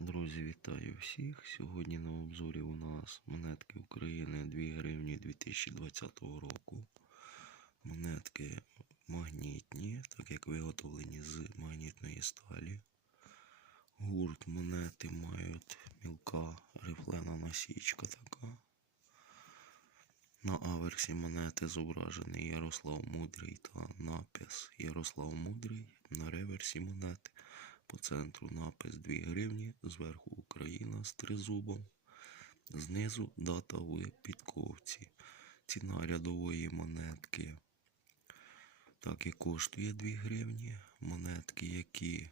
Друзі, вітаю всіх. Сьогодні на обзорі у нас монетки України 2 гривні 2020 року. Монетки магнітні, так як виготовлені з магнітної сталі. Гурт монети мають мілка рифлена насічка така. На аверсі монети зображений Ярослав Мудрий та напис Ярослав Мудрий. На реверсі монети по центру напис 2 гривні, зверху Україна з тризубом, знизу дата в підковці. Ціна рядової монетки так і коштує 2 гривні. Монетки, які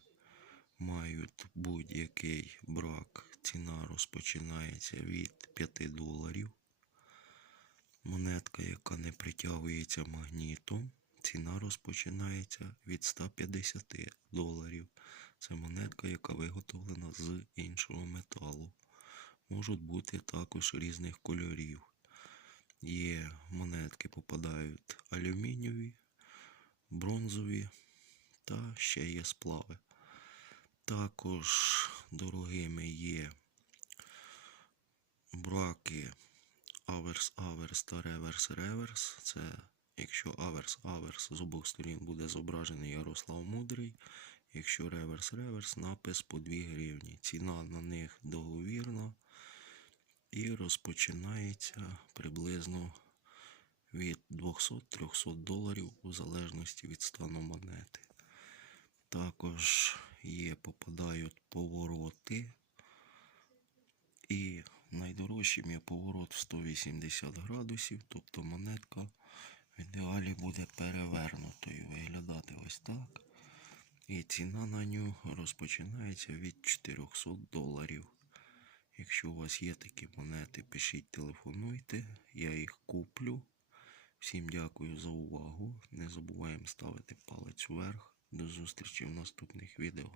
мають будь-який брак, ціна розпочинається від 5 доларів. Монетка, яка не притягується магнітом, ціна розпочинається від 150 доларів. Це монетка, яка виготовлена з іншого металу. Можуть бути також різних кольорів. Є монетки попадають алюмінієві, бронзові та ще є сплави. Також дорогими є браки аверс, аверс та реверс, реверс. Це якщо аверс, аверс з обох сторін буде зображений Ярослав Мудрий. Якщо реверс, реверс, напис по 2 гривні. Ціна на них договірна і розпочинається приблизно від 200-300 доларів у залежності від стану монети. Також є, попадають повороти. І найдорожчим є поворот в 180 градусів, тобто монетка в ідеалі буде перевернутою. Виглядати ось так. І ціна на нього розпочинається від 400 доларів. Якщо у вас є такі монети, пишіть, телефонуйте, я їх куплю. Всім дякую за увагу. Не забуваємо ставити палець вверх. До зустрічі в наступних відео.